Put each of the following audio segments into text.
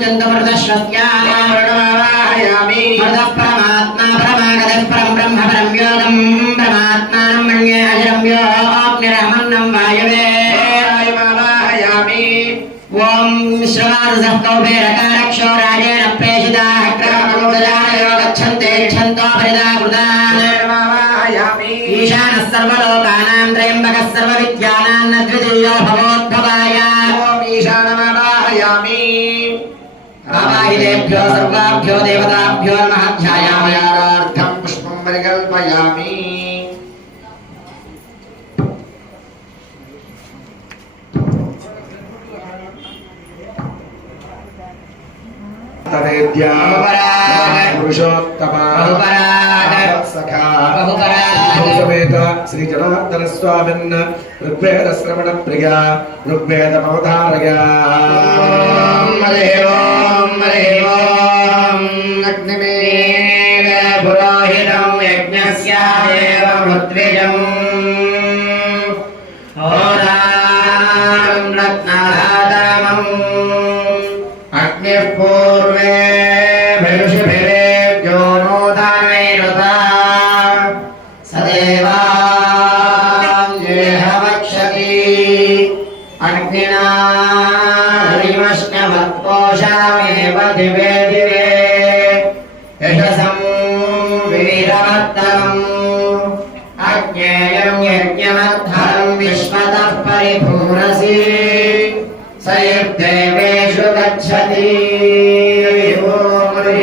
चन्दमृतश्वस्या मृतः परमात्मा परमागतः परं ब्रह्म परं योगं परमात्मानं मन्ये अजरं योऽग्निरहमन्नं वायवे ॐ विश्वमारुतः कौबेरकारक्षो राजेन देवताभ्यो नमः ध्यायामि पुष्पं परिकल्पयामि సఖాసమేత శ్రీ జనార్దన స్వామిన్ ఋగ్వేద శ్రవణ ప్రియ ఋగ్వేద అవతారయ పురోహితం యజ్ఞ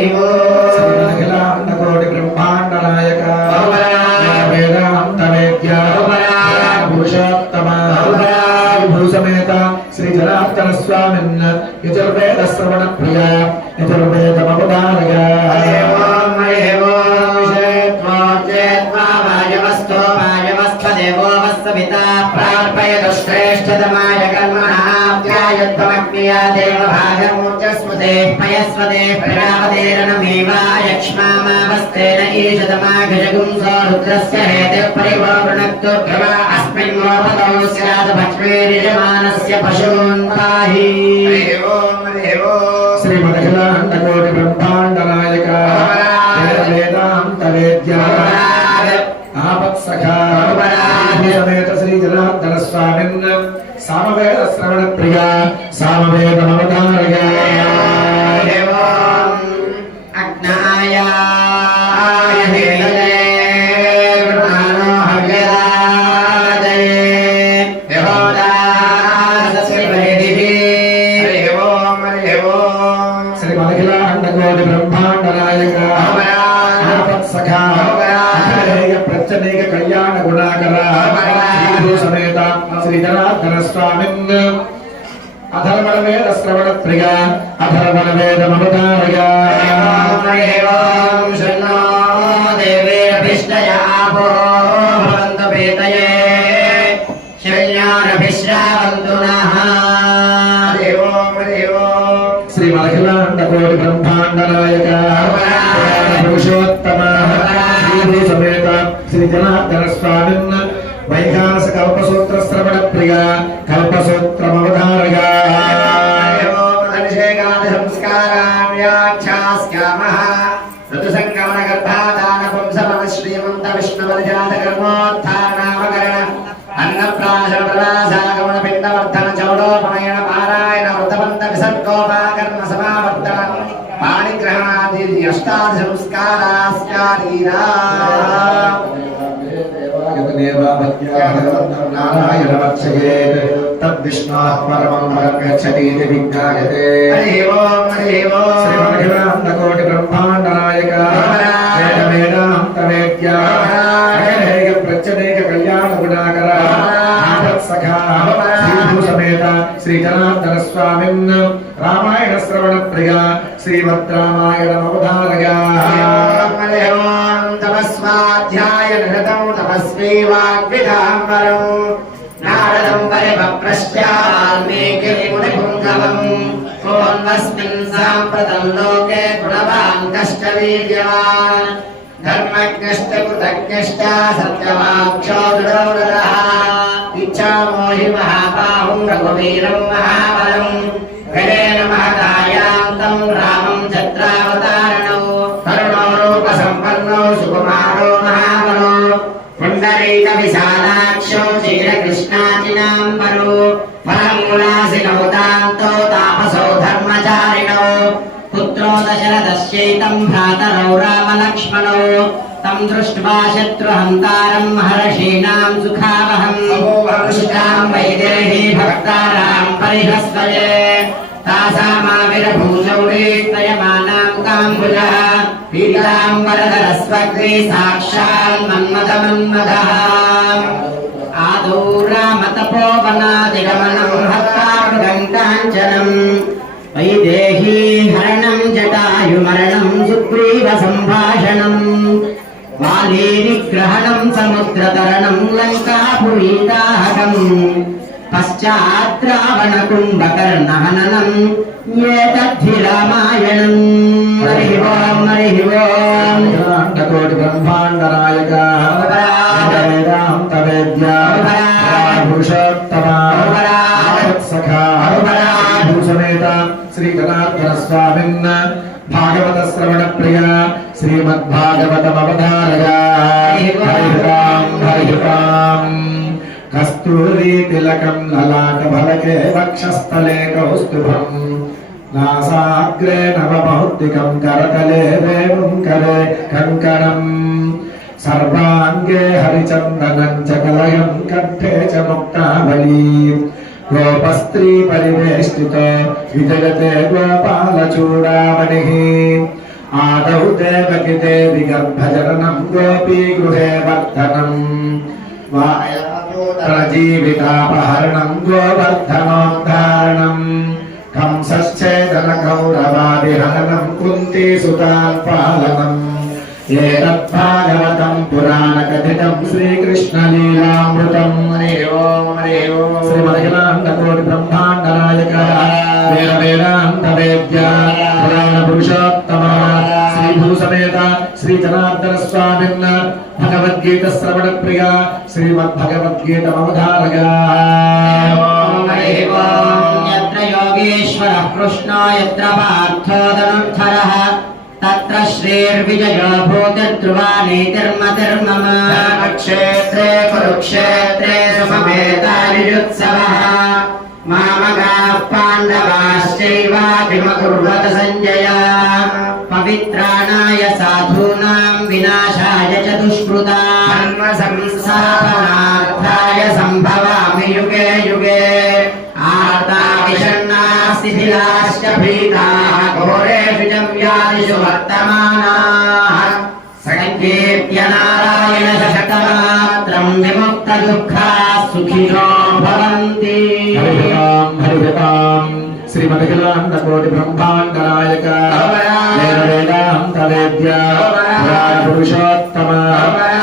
हरिः ॐ। चतुर्थमा अस्मिन् मोपदौ श्रादभक्ष्मीरिजमानस्य पशून् पाहि श्रीमदखिलाण्डकोटिब्रह्माण्डनायका वेदान्तवेद्या आपत्सखा श्रीजनार्दनस्वामिन् सामवेदश्रवणप्रिया सामवेदमवधान నాయక ఆపత్సఖా అఖిలేయ ప్రత్యనేక కళ్యాణ గుణాకర శ్రీ సమేత శ్రీ జనార్దన స్వామిన్ అధర్వణ వేద శ్రవణ ప్రియ అధర్వణ వేద శ్రీజనార్దనస్వామిన్ జనార్దన వైఖానస కల్పసూత్ర శ్రవణ ప్రియ కల్పసూత్రమవధారగా శ్రీమంత విష్ణువర్జాత చౌడోపనయన పారాయణ వృతబంధ విసర్గోపాకర్మ సమావర్తన పాణిగ్రహణాది అష్టాదశ సంస్కారాస్కారీరా తద్విష్ణాః పరమం పరం గచ్చతీతి విజ్ఞాయతే హరి ఓం హరి ఓం శ్రీమహిళాండకోటి బ్రహ్మాండ నాయక వేద వేదాంత వేద్య అఖిలేయ ప్రత్యనేక కళ్యాణ గుణాకర సఖా శ్రీ సమేత శ్రీ జనార్దన స్వామిన్ రామాయణ శ్రవణ ప్రియ శ్రీమద్రామాయణ అవధారయ నారదం నిరతం తపస్వీ వాగ్విధాంబరం నారదం పరిపప్రశ్చాల్మీకిమునిపుంగవం కోన్వస్మిన్ సాంప్రతం లోకే గుణవాన్ కష్ట వీర్యవాన్ ధర్మజ్ఞశ్చ కృతజ్ఞశ్చ సత్యవాక్షో దృఢోదరః ఇచ్చామోహి మహాబాహుం రఘువీరం మహాబలం दशरथस्यैतं भ्रातरौ रामलक्ष्मणौ तं दृष्ट्वा शत्रुहन्तारं महर्षीणां सुखावहम् वृष्टां वैदेही भक्तारां परिहस्वये तासामाविरभूचौरेस्तयमानामुकाम्बुजः पीताम्बरधरस्वग्रे साक्षान् मन्मथमन्मथः आदौ रामतपोवनादिगमनं हत्वा मृगङ्काञ्चनम् సంభాషణం. వాదేవిగ్రహణం సముద్రతరణం లంకాపురీదాహకం పశ్చాద్రావణ కుంభకర్ణహననం ఏతద్ధి రామాయణం హరి ఓం హరి ఓం. కోటి బ్రహ్మాండరాయక వేద్యా పురుషోత్తమా సఖా భూషమేత శ్రీ గణాధర స్వామిన్న భాగవత శ్రవణ ప్రియ శ్రీమద్భాగవతమవధారయ హరి కస్తూరి తిలకం లలాట ఫలకే వక్షస్థలే కౌస్తుభం నాసాగ్రే నవమౌక్తికం కరతలే దేవం కంకణం సర్వాంగే హరిచందనం చ కలయం కంఠే చ ముక్తావళీ గోపస్త్రీ పరివేష్టిత విజయతే గోపాలచూడామణి ఆదౌ దేవకి దేవి గర్భజననం గోపీ గృహే వర్ధనం. జీవితాపహరణం గోవర్ధనోద్ధారణం. కంసశ్చేదన గౌరవాదిహరణం కుంతి సుతాత్పాలనం ఏతద్భాగవతం పురాణ కథితం శ్రీకృష్ణ శ్రీ జనార్దన స్వామిన్న భగవద్గీత శ్రవణ ప్రియ శ్రీమద్ భగవద్గీత మమధారగా యోగేశ్వర కృష్ణ ఎత్ర పార్థోధనుర్ధరః తత్ర శ్రేర్విజయో భూతిర్ధ్రువా నీతిర్మతిర్మమ క్షేత్రే కురుక్షేత్రే సమవేతారిజుత్సవః మామగాః పాండవాశ్చైవ సంజయ పవిత్రాణాయ సా అభిలాంత కోటి బ్రహ్మాంగనాయక నేను వేదాంత వేద్య పురుషోత్తమ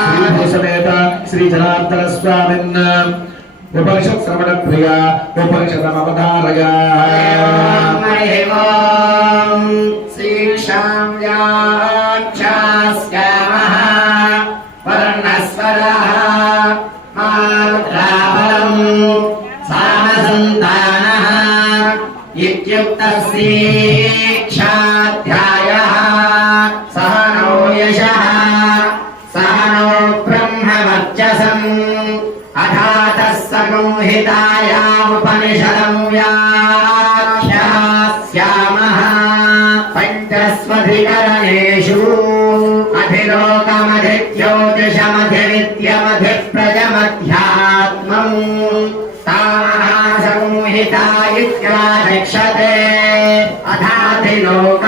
శ్రీ సమేత శ్రీ జనార్దన స్వామిన్ ఉపనిషత్ శ్రవణ ప్రియ ఉపనిషత అవతారయ శ్రీ శామ్యాక్షాస్కామః व्याख्यास्यामः पञ्चस्वधिकरणेषु अधिलोकमधिज्योतिषमधिविद्यमधिप्रजमध्यात्मम् तामः संहिता इत्याचक्षते अथाधिलोक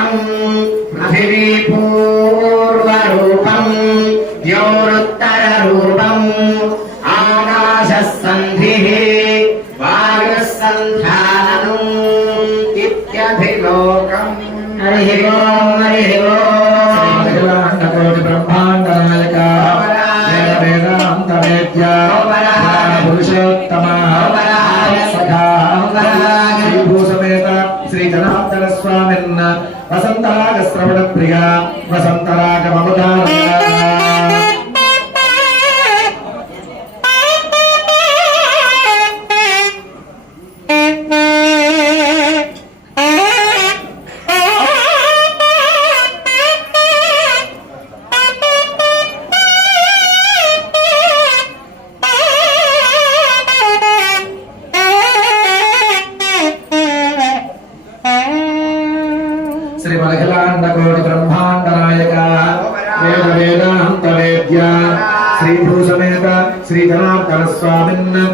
జనార్దన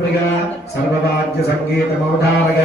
ప్రియ సర్వవాద్య సంగీతమవధారయ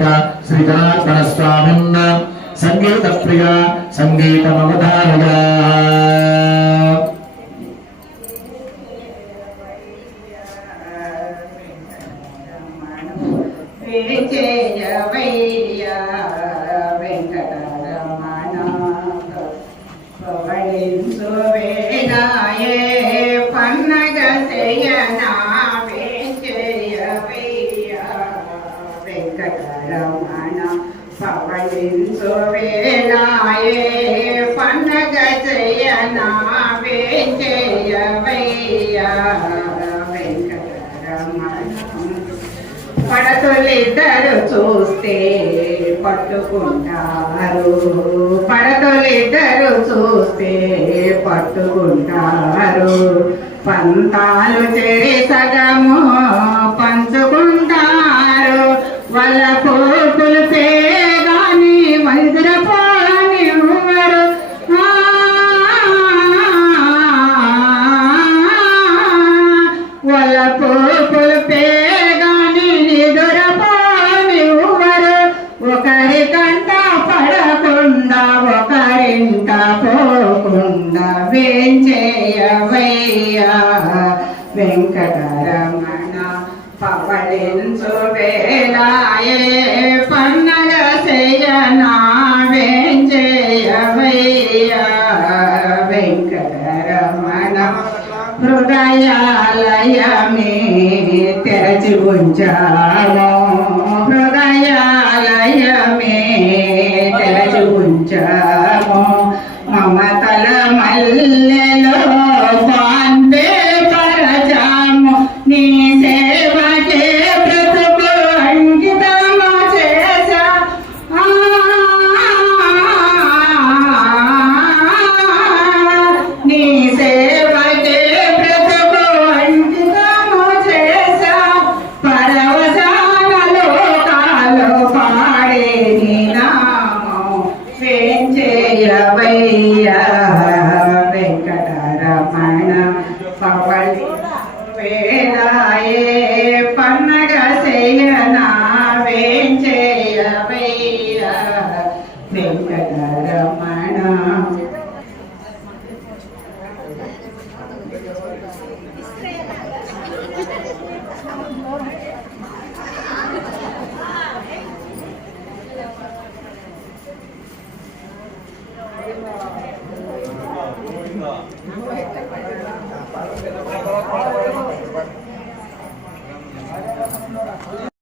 నాయక శ్రీ జనార్దన స్వామిన్న సంగీత ప్రియ సంగీతమవధారయ పడతలిద్దరు చూస్తే పట్టుకుంటారు. పడతలిద్దరు చూస్తే పట్టుకుంటారు. పంతాలు చెరి సగము போல பேர் Và.